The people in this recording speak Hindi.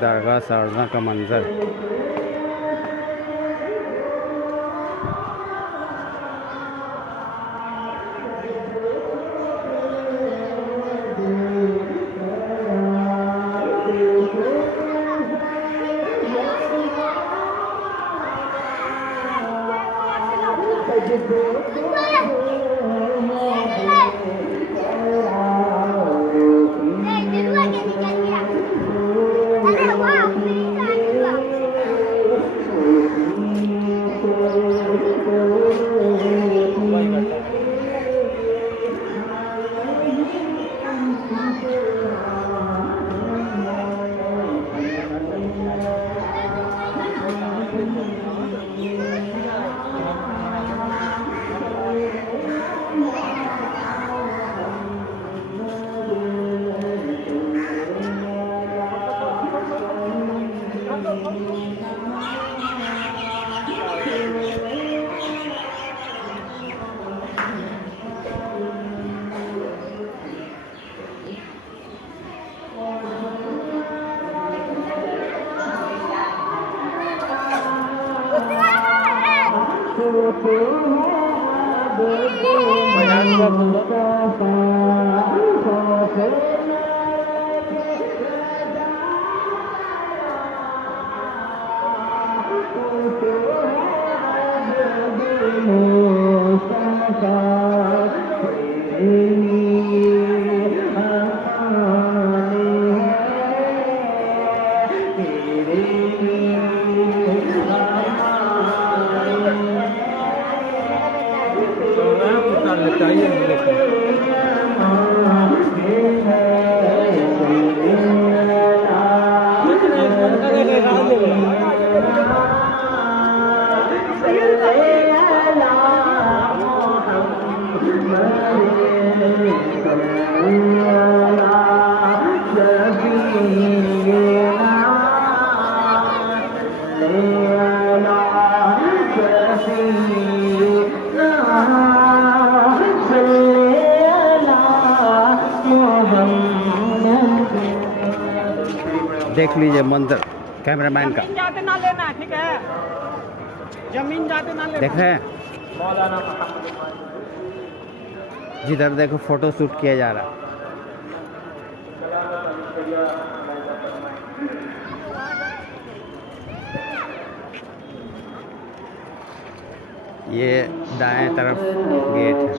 दरगाह शारजा का मंजर। देख लीजिए मंजर कैमरामैन का। जमीन जाते ना लेना, ठीक है? जमीन जाते ना लेना। देख रहे हैं जिधर देखो फोटो शूट किया जा रहा। ये दाएं तरफ गेट है।